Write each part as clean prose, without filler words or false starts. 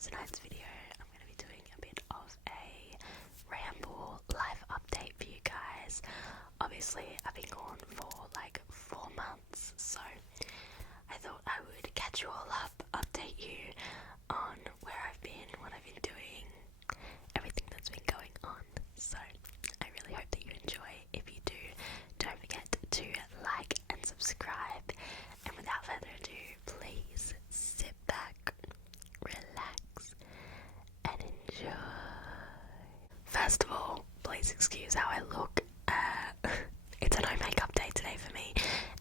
tonight's video, I'm going to be doing a bit of a Ramble life update for you guys. Obviously, I've been gone for like 4 months, so I thought I would catch you all up, update you on where I've been, what I've been doing, everything that's been going on. So I really hope that you enjoy. If you do, don't forget to like and subscribe. And without further ado, please sit back, relax, and enjoy. First of all, please excuse how I look. It's a no makeup day today for me,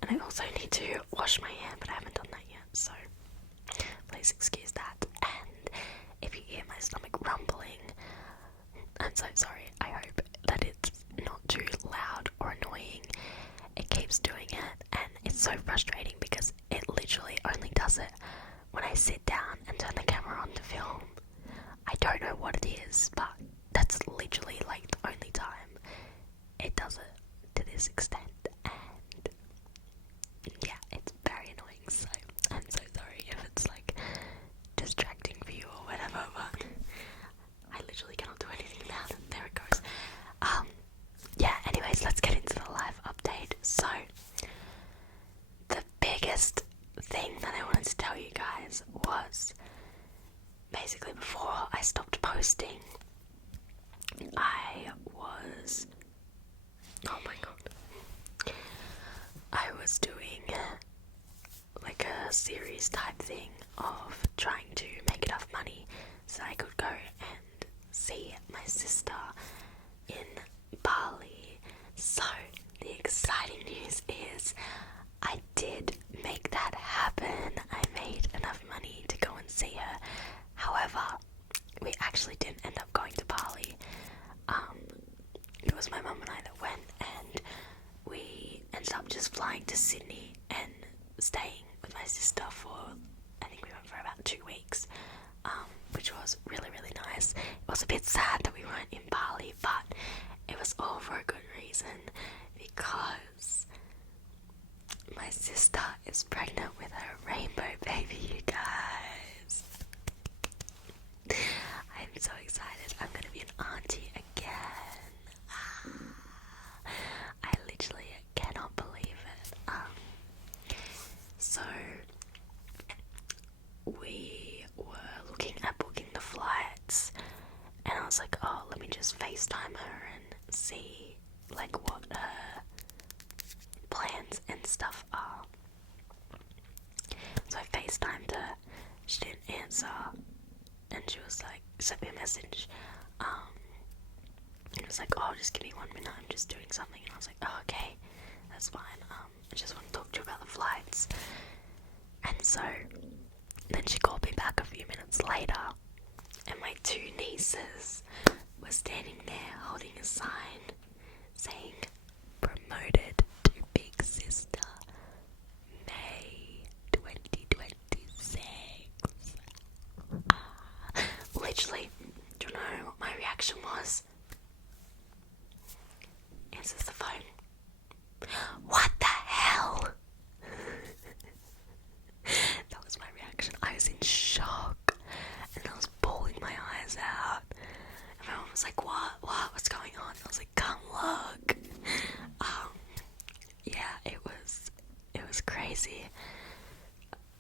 and I also need to wash my hair, but I haven't done that yet, so please excuse that. And if you hear my stomach rumbling, I'm so sorry. I hope that it's not too loud or annoying. It keeps doing it, and it's so frustrating because it literally only does it when I sit down and turn the camera on to film. I don't know what it is, but that's literally like the only time it does it to this extent, and yeah, it's very annoying, so I'm so sorry if it's like distracting for you or whatever, but I literally cannot do anything about it. There it goes. Yeah, anyways, let's get into the live update. So, the biggest thing that I wanted to tell you guys was basically before I stopped posting, I was doing like a series type thing of trying to make enough money so I could go and see my sister in Bali. So the exciting news is I did make that happen. I made enough money to go and see her. However, we actually didn't end up going to Bali. It was my mum and I that went, and we ended up just flying to Sydney and staying with my sister for, I think we went for about 2 weeks, which was really, really nice. It was a bit sad that we weren't in Bali, but it was all for a good reason, because my sister is pregnant with her rainbow baby, you guys. I'm so excited. I'm going to be an auntie again. I literally cannot believe it. So we were looking at booking the flights, and I was like, oh, let me just FaceTime her and see like what her plans and stuff are. So I FaceTimed her, she didn't answer, and she was like, sent me a message, and it was like, oh, just give me 1 minute, I'm just doing something. And I was like, oh, okay, that's fine, I just want to talk to you about the flights. And so then she called me back a few minutes later, and my 2 nieces were standing there holding a sign saying, promoted to big sister, May 2026. Literally, do you know what my reaction was? Answers the phone. What the hell? That was my reaction. I was in shock, and I was bawling my eyes out. And my mom was like, what's going on? I was like, come look. Yeah, it was crazy.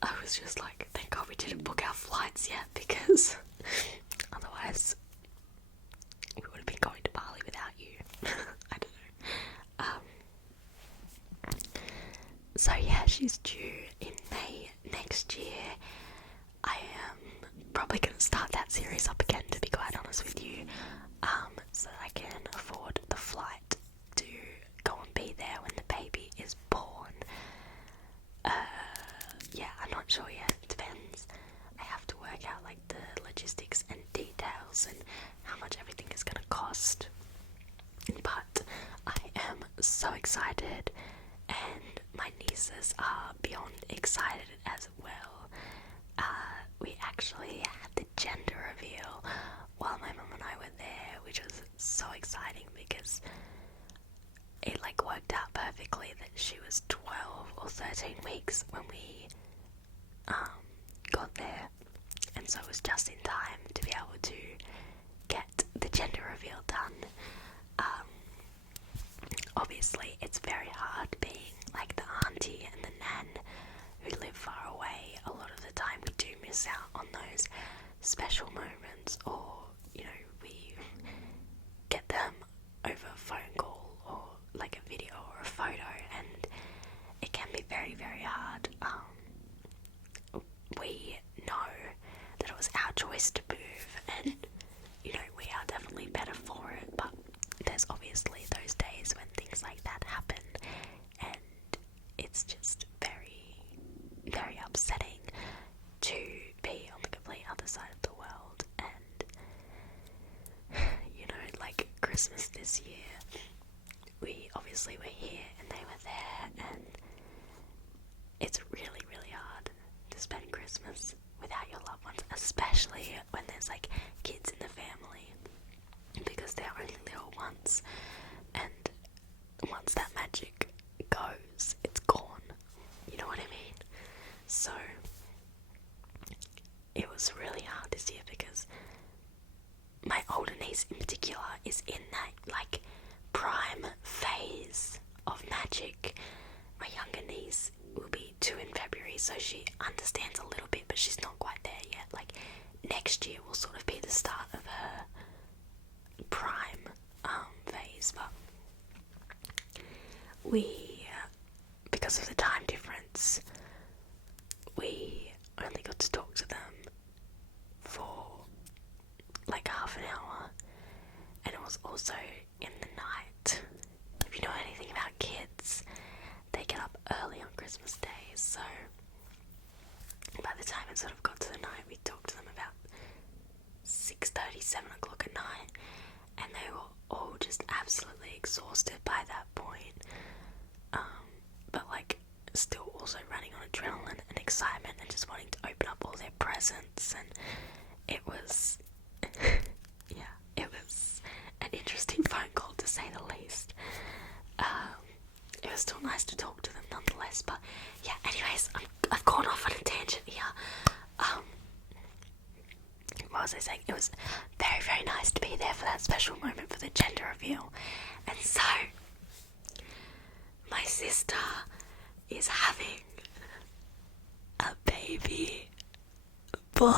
I was just like, thank God we didn't book our flights yet, because otherwise we would have been going to Bali without you. I don't know. So yeah, she's due in May next year. I am probably going to start that series up again, to be quite honest with you, so I can afford the flight to go and be there when the baby is born. Yeah, I'm not sure yet. It depends. I have to work out like the logistics and details and how much everything is going to cost. But I am so excited, and my nieces are beyond excited as well. We actually had the gender reveal while my mum and I were there, which was so exciting because it like worked out perfectly that she was 12 or 13 weeks when we got there, and so it was just in time to be able to get the gender reveal done. Obviously it's very hard being like the auntie and the nan who live far away. A lot of the time we do miss out on those special moments, or we get them over a phone call or like a video or a photo, and it can be very, very hard. We know that it was our choice to move, and we are definitely better for it, but there's obviously those days when things like that happen, and it's just very, very upsetting to be on the complete other side of the world. And like Christmas this year, we obviously were here and they were there, and it's really, really hard to spend Christmas without your loved ones, especially when there's like kids in the family, because they're only little ones, and once that magic goes, it's gone. You know what I mean? So it was really hard this year because my older niece in particular is in that like prime phase of magic. My younger niece will be 2 in February, so she understands a little bit, but she's not quite there yet. Like next year will sort of be the start of her prime phase, but we, because of the time difference, we only got to talk to them for like half an hour, and it was also in the night. If you know anything about kids, they get up early on Christmas Day, so by the time it sort of got to the night, we talked to them about 6:30, 7 o'clock at night, and they were all just absolutely exhausted by that point, but like still also running on adrenaline and excitement and just wanting to open up all their presents, and it was yeah, it was an interesting phone call to say the least. It was still nice to talk to them nonetheless, but yeah, anyways, I've gone off on a tangent here. What was I saying? It was very, very nice to be there for that special moment for the gender reveal. And so, my sister is having a baby boy.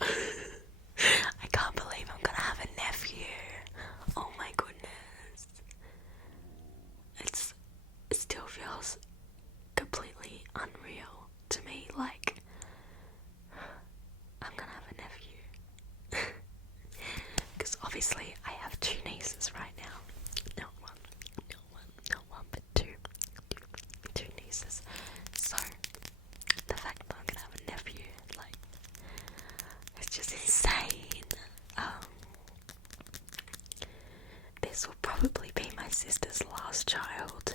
I can't believe I'm gonna have a nephew. Oh my goodness. It still feels completely unreal to me, like I'm gonna have a nephew. Because obviously I have 2 nieces right now. Not one, but two nieces. So the fact that I'm gonna have a nephew, like, it's just insane. This will probably be my sister's last child.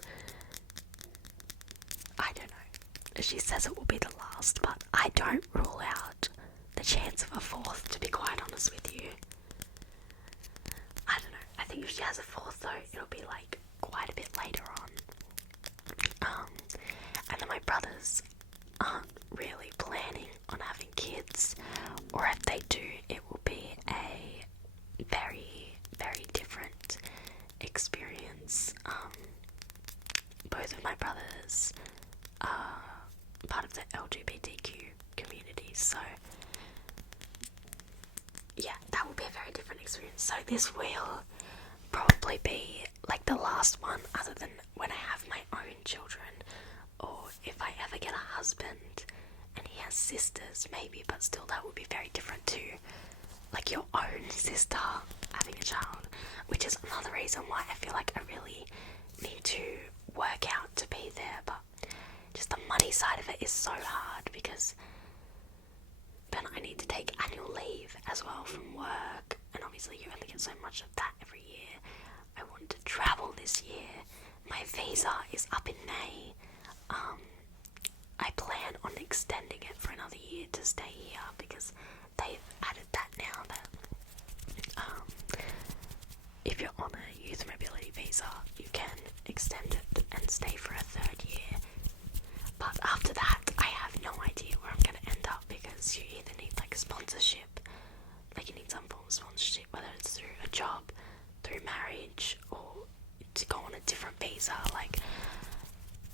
I don't know. She says it will be the last, but I don't rule out the chance of a 4th, to be quite honest with you. I don't know. I think if she has a 4th though, it'll be like quite a bit later on. And then my brothers aren't really planning on having kids, or if they do, it will be a very, very different experience. Both of my brothers are part of the LGBTQ community, so yeah, that will be a very different experience. So this will probably be like the last one, other than when I have my own children, or if I ever get a husband and he has sisters, maybe, but still that would be very different to like your own sister having a child, which is another reason why I feel like I really need to work out to be there. But just the money side of it is so hard, because then I need to take annual leave as well from work, and obviously you only get so much of that every year. I want to travel this year. My visa is up in May. I plan on extending it for another year to stay here, because they've added that now that if you're on a youth mobility visa, you can extend it and stay for a 3rd year. But after that, I have no idea where I'm going to end up, because job through marriage or to go on a different visa, like,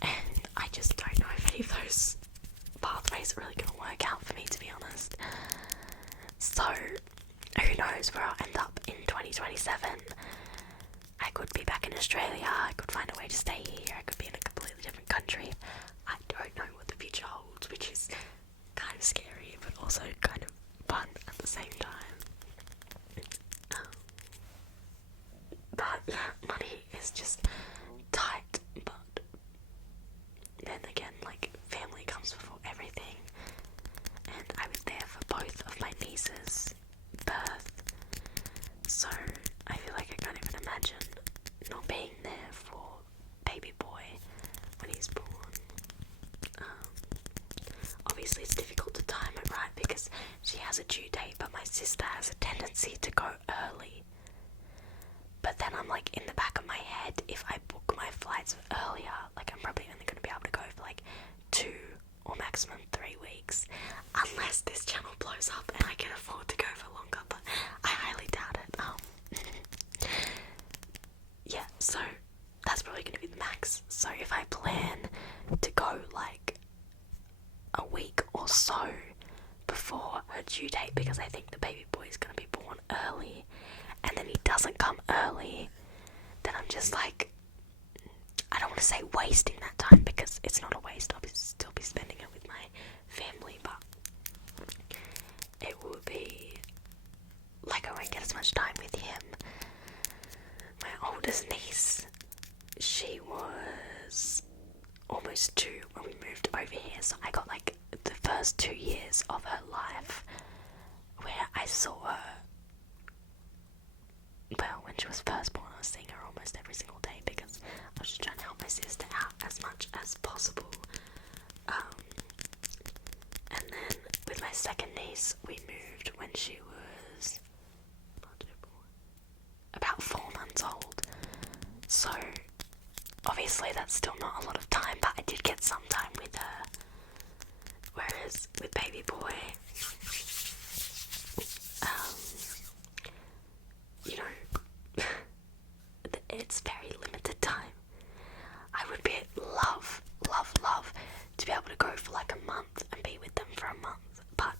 and I just don't know if any of those pathways are really going to work out for me, to be honest. So who knows where I'll end up in 2027. I could be back in Australia, I could find a way to stay here, I could be in a completely different country. I don't know what the future holds, which is kind of scary, but also kind of fun at the same time. But yeah, money is just tight, but then again, like, family comes before everything, and I was there for both of my nieces' birth, so I feel like I can't even imagine not being there for baby boy when he's born. Obviously it's difficult to time it right because she has a due date, but my sister has a tendency to go early. But then I'm like, in the back of my head, if I book my flights earlier, like, I'm probably only going to be able to go for like 2 or maximum 3 weeks, unless this channel blows up and I can afford to go for longer, but I highly doubt it. Yeah, so that's probably going to be the max. So if I plan to go like a week or so before her due date, because I think the baby boy is going to be born early, and then he doesn't come early, then I'm just like, I don't want to say wasting that time, because it's not a waste. I'll still be spending it with my family, but it will be like I won't get as much time with him. My oldest niece, she was almost 2 when we moved over here, so I got like the first 2 years of her life where I saw her. Well, when she was first born, I was seeing her almost every single day because I was just trying to help my sister out as much as possible. And then with my second niece, we moved when she was about 4 months old. So obviously that's still not a lot of time, but I did get some time with her. Whereas with baby boy, you know, it's very limited time. I would love to be able to go for like a month and be with them for a month, but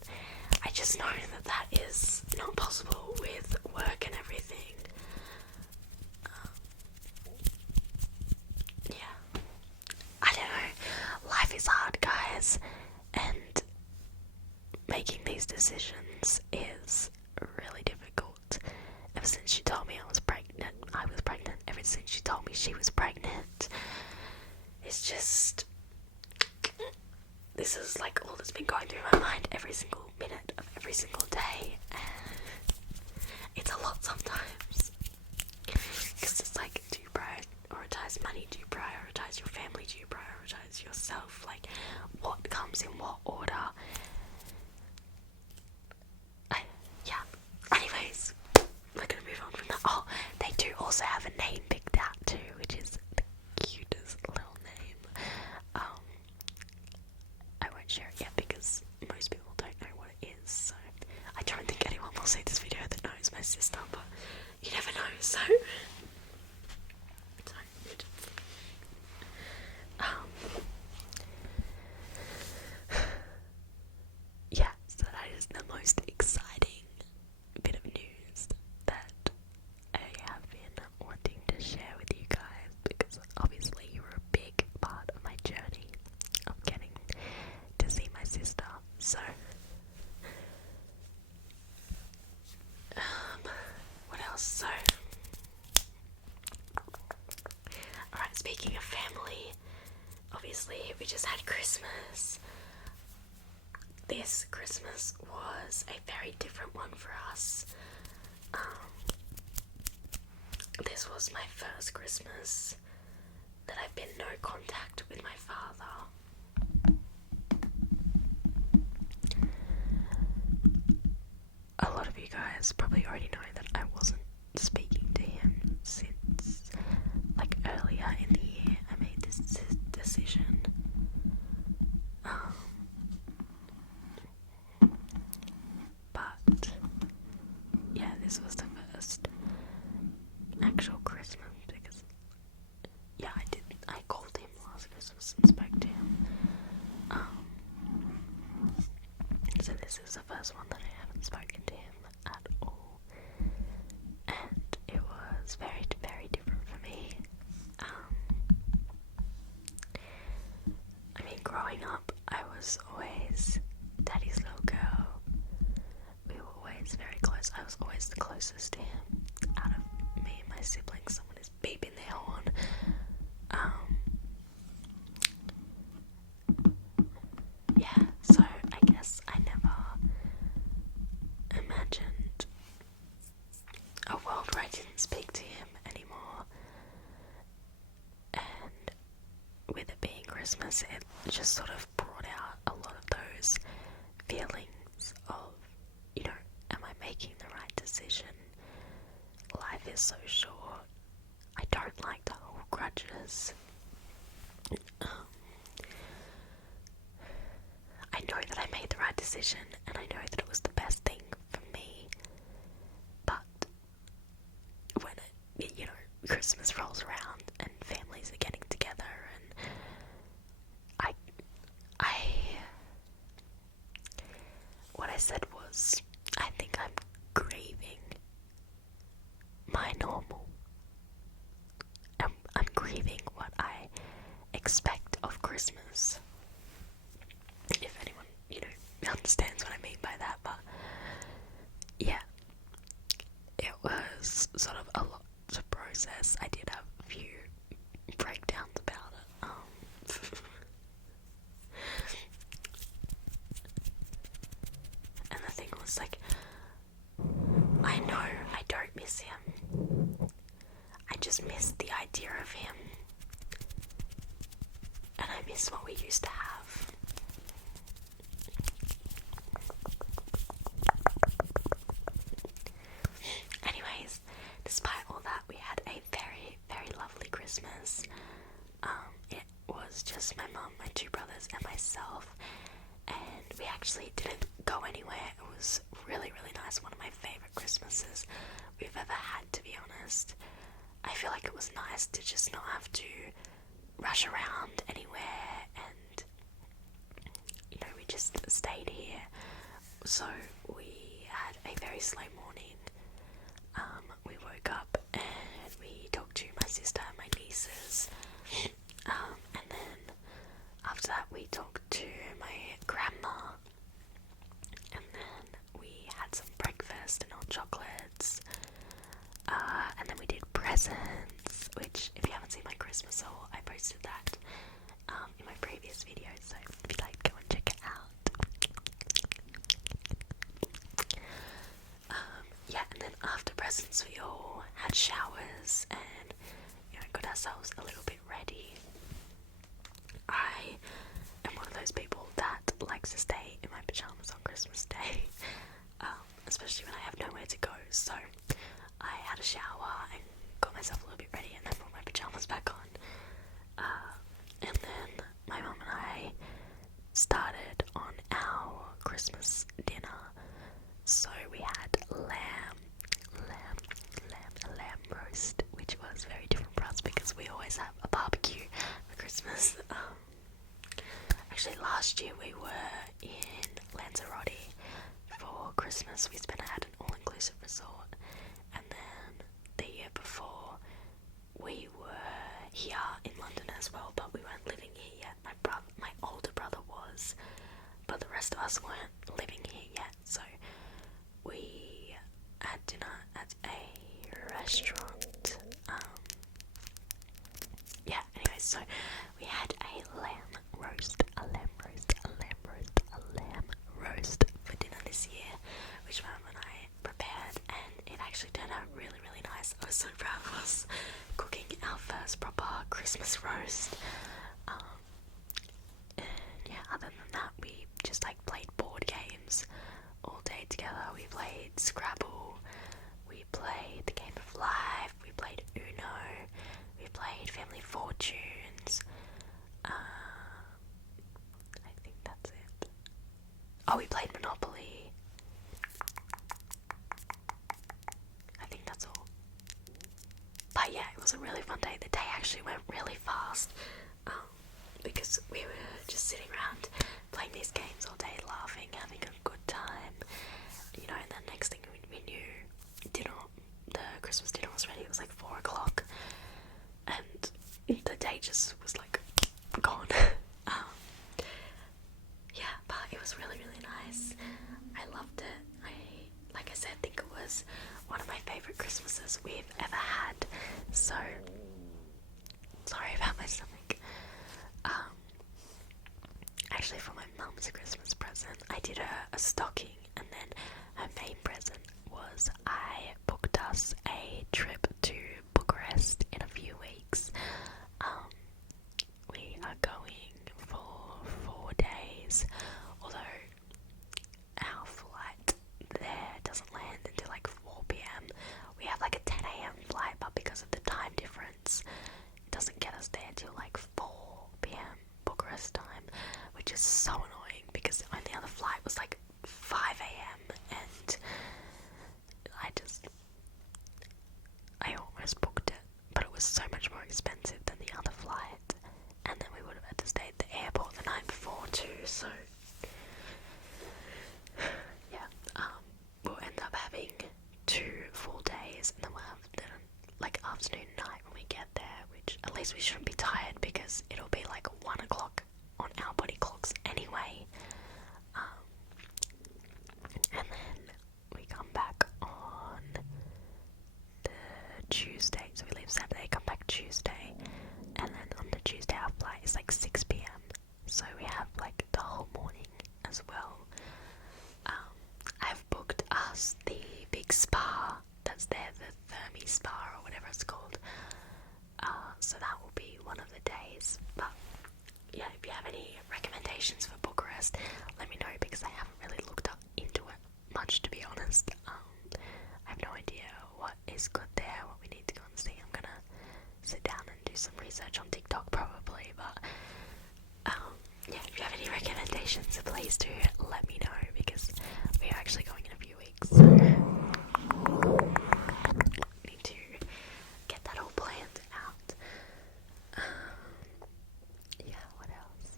I just know that is not possible with work and everything. Yeah, I don't know. Life is hard, guys, and making these decisions is really difficult. Ever since she told me I was pregnant. Ever since she told me she was pregnant, it's just, this is like all that's been going through my mind every single minute of every single day, and it's a lot sometimes, because it's like, do you prioritize money, do you prioritize your family, do you prioritize yourself, like, what comes in what order? Yeah, anyways, we're gonna move on from that. Oh, they do also have a name picked out too, which is the cutest little name. I won't share it yet because most people don't know what it is, so I don't think anyone will see this video that knows my sister, but you never know, so yeah, so that is the most exciting bit of news that I have been wanting to share with you guys, because obviously you were a big part of my journey of getting to see my sister. So what else? So alright, speaking of family, obviously we just had Christmas. This Christmas was a very different one for us. This was my first Christmas that I've been no contact with my father. A lot of you guys probably already know that I wasn't speaking to him since like earlier in the year. I made this decision. But yeah, this was the first this is the first one that I haven't spoken to him at all, and it was very, very different for me. I mean, growing up, I was always Daddy's little girl. We were always very close. I was always the closest to him out of me and my siblings. Someone is beeping their horn. Yeah, so I guess I never imagined a world where I didn't speak to him anymore. And with it being Christmas, it just sort of brought out a lot of those feelings of, you know, am I making the right decision? Life is so short. I don't like to hold grudges. I know that I made the right decision, and I know that it was the best thing for me. But when it, you know, Christmas rolls around and families are getting together, and what I said was, I think I'm grieving my normal. I'm grieving what I expect of Christmas. If anyone, you know, understands what I mean by that, but yeah, it was sort of a lot to process. I did have a few breakdowns about it. And the thing was, like, I know I don't miss him. I just miss the idea of him. And I miss what we used to have. Anyways, despite all that, we had a very, very lovely Christmas. It was just my mum, my two brothers, and myself. And we actually didn't go anywhere. It was really, really nice. One of my favourite Christmases we've ever had, to be honest. I feel like it was nice to just not have to rush around anywhere, and, you know, we just stayed here. So we had a very slow morning. We woke up and we talked to my sister and my nieces, and then after that we talked to my grandma, and then we had some breakfast and hot chocolates, and then we did presents, which, if you haven't seen my Christmas haul, I posted that in my previous video, so if you'd like to go and check it out. Yeah, and then after presents we all had showers and, you know, got ourselves a little bit ready. I am one of those people that likes to stay in my pyjamas on Christmas Day, especially when I have nowhere to go, so I had a shower and got myself a little bit ready and then put my pyjamas back on. And then my mum and I started on our Christmas dinner. So we had lamb roast, which was very different for us because we always have a barbecue for Christmas. Actually, last year we were in Lanzarote for Christmas. We spent it at an all-inclusive resort, and then the year before we were here in London as well, but we weren't living here yet. My older brother was, but the rest of us weren't living here yet, so we had dinner at a restaurant. Yeah, anyways, so we had a lamb roast for dinner this year, which my mum and I prepared, and it actually turned out really, really nice. I was so proud of us cooking our first proper Christmas roast. And yeah, other than that, we just like played board games all day together. We played Scrabble, we played the Game of Life, we played Uno, we played Family Fortunes. I think that's it. Oh, we played Monopoly. I think that's all. But yeah, it was a really fun day. The day actually went really fast, because we were just sitting around playing these games all day, laughing, having a good time. Christmases we've ever had. So, sorry about my stomach. Actually, for my mum's Christmas present, I did a stocking, and then her main present was I booked us a trip to Bucharest in a few weeks. We are going for 4 days, although our flight there doesn't land until like 4 p.m. We have like a 10 a.m. flight, but because of the time difference, it doesn't get us there till like 4 p.m. Bucharest time, which is so annoying because the only other flight was like 5 a.m. and I almost booked it, but it was so much more expensive than the other flight, and then we would have had to stay at the airport the night before too, so yeah, we'll end up having 2 full days, and then we'll have the like afternoon night when we get there, which at least we shouldn't be tired because it'll be like 1 o'clock on our body clocks anyway. And then we come back on the Tuesday, so we leave Saturday, come back Tuesday, and then on the Tuesday our flight is like 6 p.m, so we have like the whole morning as well. I've booked us the big spa that's there, the Thermi Spa or whatever it's called, so that will be one of the days. But yeah, if you have any recommendations for Bucharest, let me know, because I haven't really looked up into it much, to be honest. I have no idea what is good there, what we need to go and see. I'm gonna sit down and do some research on TikTok probably, but yeah, if you have any recommendations, please do let me know, because we are actually going in a few weeks, so need to get that all planned out. Yeah, what else?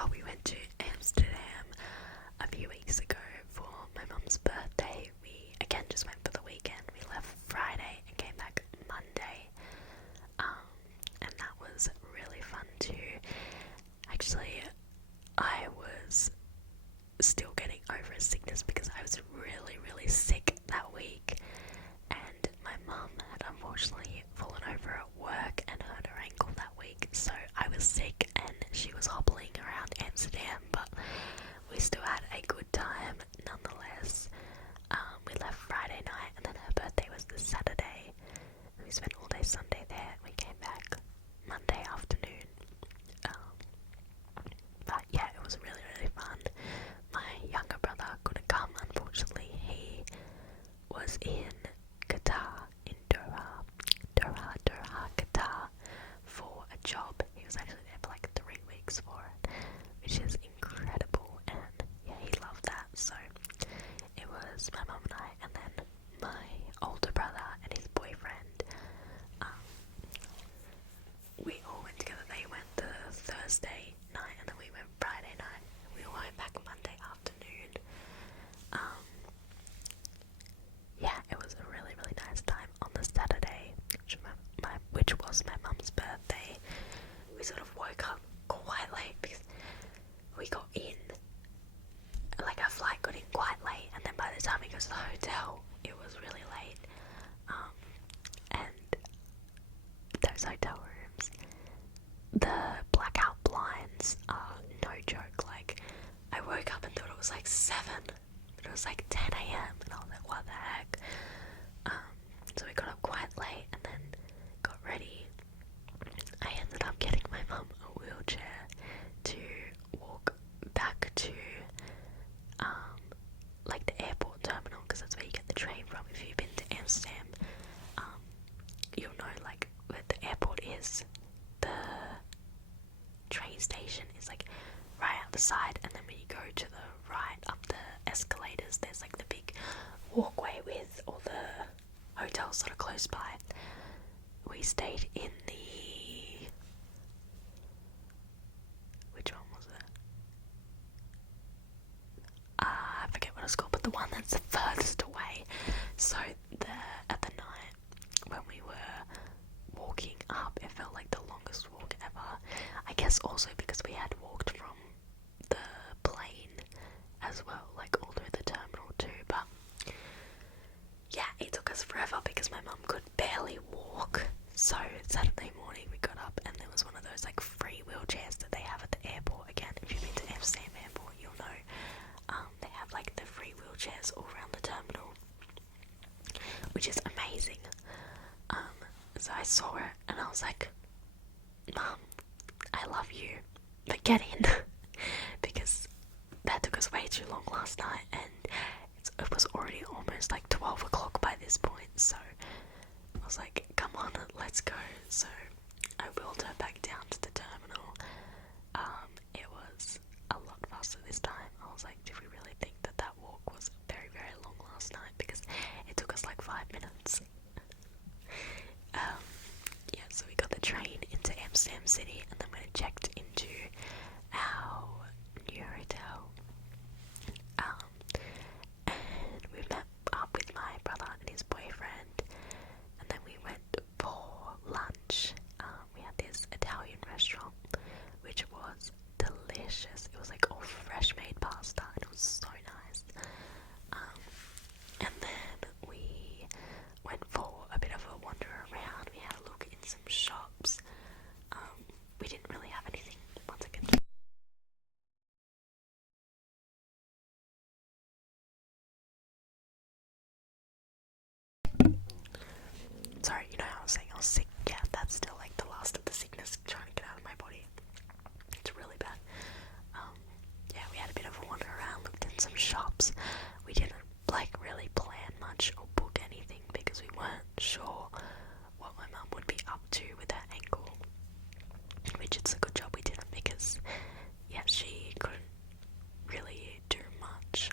Oh, we went to Amsterdam a few weeks ago for my mum's birthday. We again just went for the weekend. We left Friday and came back Monday. And that was really fun too. Actually, I was still getting over a sickness because I was really, really sick that week. And my mum had unfortunately fallen over at work and hurt her ankle that week. So I was sick and she was hobbling around Amsterdam, but we still had a good time nonetheless. We left Friday night, and then her birthday was this Saturday. We spent all day Sunday there. We came back Monday afternoon. But yeah, it was really, really fun. My younger brother couldn't come, unfortunately. He was in Qatar, in Doha, Qatar, for a job. He was actually there for like 3 weeks for it, which is incredible, and yeah, he loved that. So it was my mum and I, and then my older brother and his boyfriend. We all went together. They went the Thursday night, and then we went Friday night. We all went back Monday afternoon. Yeah, it was a really, really nice time. On the Saturday, which was my mum's birthday, we sort of woke up quite late because we got in, like our flight got in quite late, and then by the time we got to the hotel, it was really late. And those hotel rooms, the blackout blinds are no joke. Like, I woke up and thought it was like 7, but it was like 10 a.m, and I was like, what the heck? So we got up quite late and then got ready. I ended up getting my mum a wheelchair to walk back to like the airport terminal, because that's where you get the train from. If you've been to Amsterdam, you'll know like where the airport is. The train station is like right out the side, and then when you go to the right up the escalators, there's like the big walkway with all the hotels sort of close by. We stayed in the... which one was it? I forget what it's called, but the one that's the furthest away. So at the night when we were walking up, it felt like the longest walk ever. I guess also because we had walked from the plane as well, like all through the terminal too. But was like, Mum, I love you, but get in. Because that took us way too long last night, and it was already almost like 12 o'clock by this point, so I was like, come on, let's go. So I wheeled her back down to the terminal. It was a lot faster this time. I was like, did we really think that that walk was very, very long last night? Because it took us like 5 minutes. Yeah, so we got the train into Amsterdam City, and then we checked into our new hotel. And we met up with my brother and his boyfriend, and then we went for lunch. We had this Italian restaurant, which was delicious. It was like all fresh made pasta, and it was so nice. And then we went for a bit of a wander around. We had a look in some shops. We didn't really have anything. One second. Sorry, you know how I was saying I was sick? Yeah, that's still like the last of the sickness trying to get out of my body. It's really bad. Yeah, we had a bit of a wander around, looked in some shops. We didn't like really plan much or book anything because we weren't sure what my mum would be up to with her ankle. Which it's a good job we didn't, because yeah, she couldn't really do much.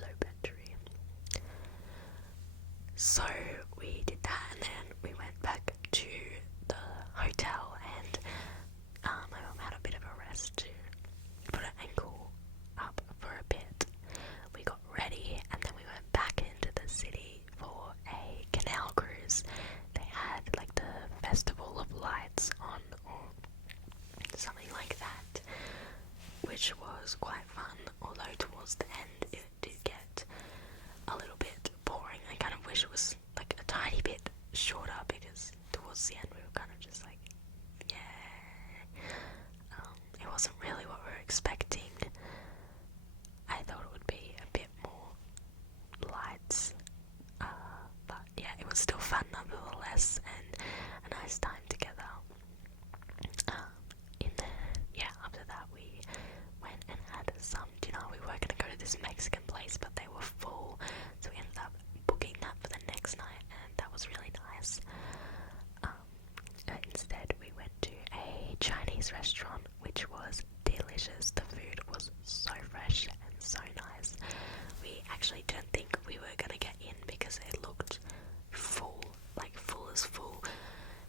Low battery. So we did that, and then we went back to the hotel, and my mum had a bit of a rest to put her ankle up for a bit. We got ready, and then we went back into the city for a canal cruise. They had like the Festival of Lights on, or something like that, which was quite fun, although towards the end it did get a little bit boring. I kind of wish it was like a tiny bit shorter, because towards the end we were kind of just like, yeah. It wasn't really what we were expecting. I thought it would be a bit more lights, but yeah, it was still fun nonetheless, and a nice time together. After that we went and had some dinner. We were going to go to this Mexican place, but they were full, so we ended up booking that for the next night, and that was really nice. Instead we went to a Chinese restaurant, which was delicious. The food was so fresh and so nice. We actually didn't think we were going to get in because it looked full, like full as full.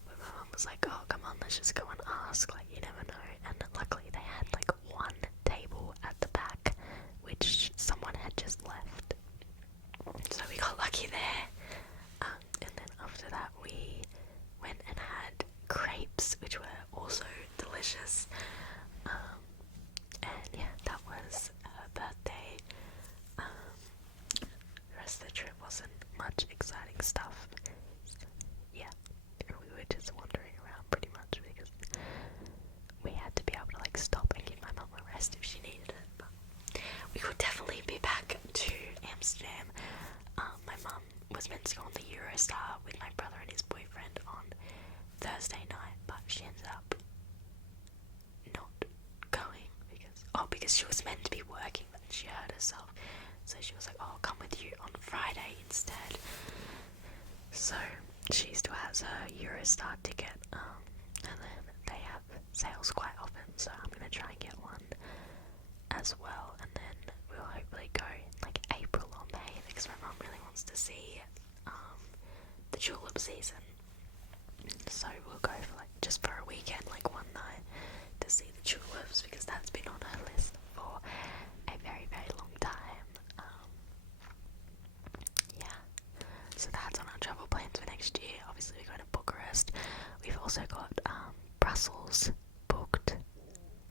But my mum was like, oh, come on, let's just go and ask, like, you never know. And luckily they had like one table at the back, which someone had just left. So we got lucky there. And then after that we went and had crepes, which were also delicious. And yeah, that was her birthday. The rest of the trip wasn't much exciting stuff. Yeah, we were just wandering around pretty much because we had to be able to like stop and give my mum a rest if she needed it. But we will definitely be back to Amsterdam. My mum was meant to go on the Eurostar with my brother and his boyfriend on Thursday night, but she ended up not going because she was meant to be working, but then she hurt herself. So she was like, oh, I'll come with you on Friday instead. So she still has her Eurostar ticket, and then they have sales quite often, so I'm going to try and get one as well, and then we'll hopefully go in like April or May, because my mum really wants to see the tulip season. So we'll go for like just for a weekend, like one night, to see the tulips, because that's been on her list for a very, very long time. Yeah, so that's on our travel plans for next year. Obviously we're going to Bucharest. We've also got Brussels booked.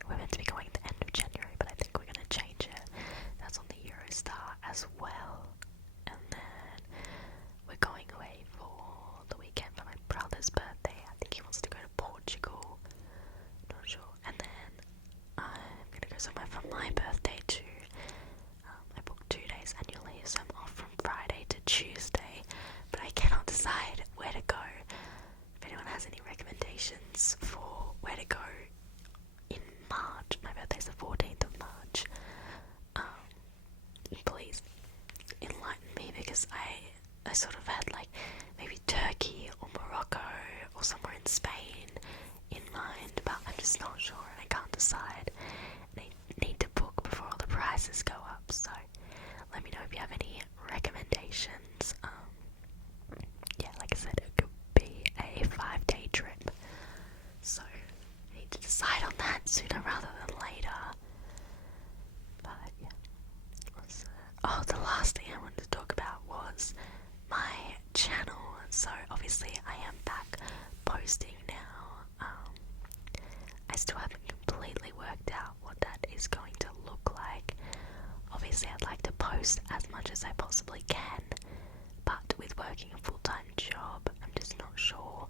We're meant to be going at the end of January, but I think we're going to change it. That's on the Eurostar as well. And then we're going away for the weekend for my brother's birthday. I think he wants to go to Portugal. Not sure. And then I'm going to go somewhere for my birthday too. I booked 2 days annual leave, so I'm off from Friday to Tuesday, but I cannot decide where to go. has any recommendations for where to go in March. My birthday's the 14th of March. Please enlighten me, because I sort of had like maybe Turkey or Morocco or somewhere in Spain in mind, but I'm just not sure and I can't decide. I need to book before all the prices go up, so let me know if you have any recommendations. Yeah, like I said, it could be a 5-day trip, so I need to decide on that sooner rather than later. But yeah, oh, the last thing I wanted to talk about was my channel. So obviously I am back posting now. I still haven't completely worked out what that is going to look like. Obviously I'd like to post as much as I possibly can, but with working a full-time job, I'm just not sure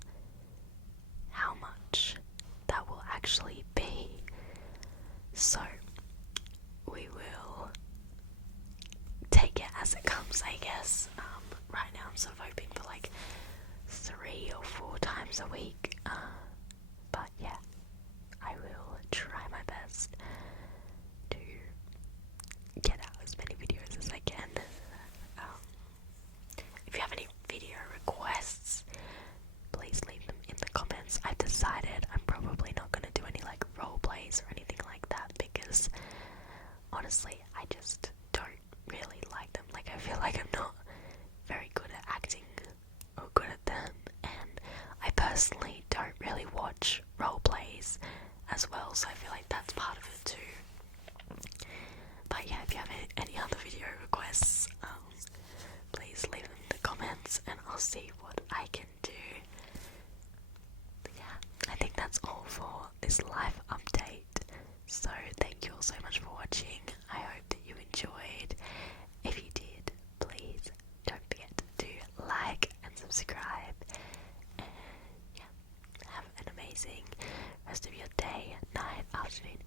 how much that will actually be. So we will take it as it comes, I guess. Right now I'm sort of hoping for like 3 or 4 times a week. But yeah, I will try my best to get out as many videos as I can. If you have any video requests, please leave them in the comments. I've decided I'm probably not going to do any like role plays or anything like that, because honestly I just don't really like them. Like, I feel like I'm not very good at acting or good at them, and I personally don't really watch role plays as well, so I feel like that's part of it too. But yeah, if you have any other video requests, please leave them in the comments and I'll see what I can do. But yeah, I think that's all for this live update. So thank you all so much for watching. I hope that you enjoyed. If you did, please don't forget to like and subscribe. And yeah, have an amazing rest of your day, night, afternoon,